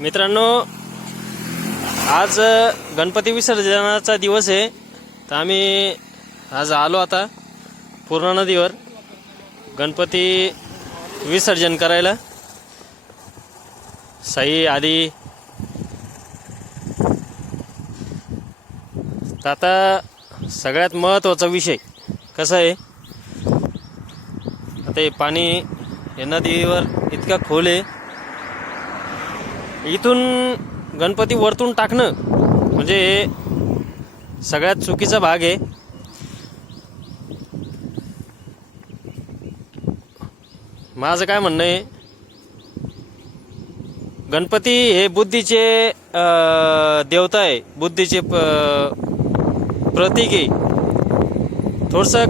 मित्रांनो, आज गणपती विसर्जनाचा दिवस आहे. तर आम्ही आज आलो आता पूर्णा नदीवर गणपती विसर्जन करायला. साई आधी आता सगळ्यात महत्त्वाचा विषय कसा आहे, आता हे पाणी या नदीवर इतका खोल आहे, इथून गणपती वरतून टाकणं म्हणजे सगळ्यात चुकीचा भाग आहे. माझं काय म्हणणं आहे, गणपती हे बुद्धीचे देवता आहे, बुद्धीचे प्रतीक आहे. थोडंसं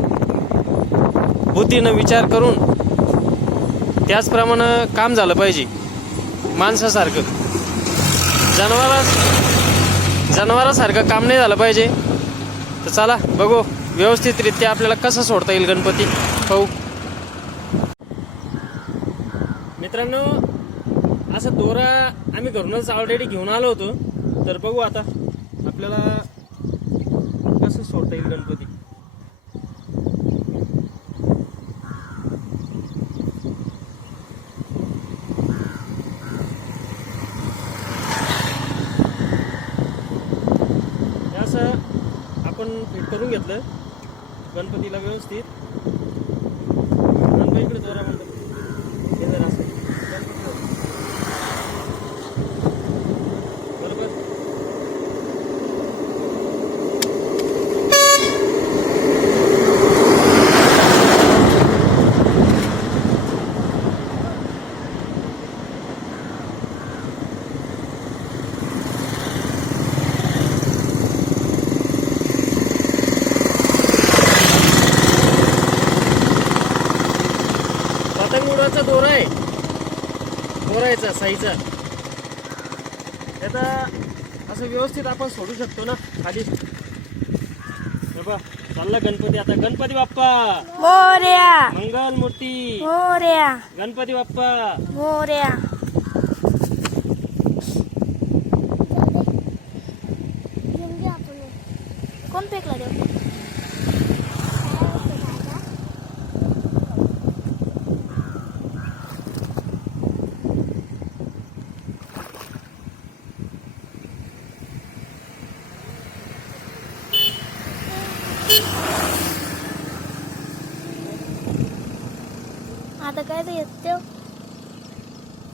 बुद्धीनं विचार करून त्याचप्रमाणे काम झालं पाहिजे. माणसासारखं जनावरासारखं काम नाही झालं पाहिजे. तर चला बघू व्यवस्थितरित्या आपल्याला कसं सोडता येईल गणपती, पाहू. मित्रांनो, असं दोरा आम्ही घरूनच ऑलरेडी घेऊन आलो होतो. तर बघू आता आपल्याला कसं सोडता येईल गणपती. असं आपण फिट करून घेतलं गणपतीला व्यवस्थित. गणपती इकडे दोरा म्हणतो हे जर असं बरोबर. पतंगुडाचा दोरा आहे, दोरायचा साईचा. त्याचा असं व्यवस्थित आपण सोडू शकतो ना खाली. बघा चालला गणपती. आता गणपती बाप्पा मोरया, मंगल मूर्ती मोरया, गणपती बाप्पा मोरया. कोण फेकला देव? आता काय ते येत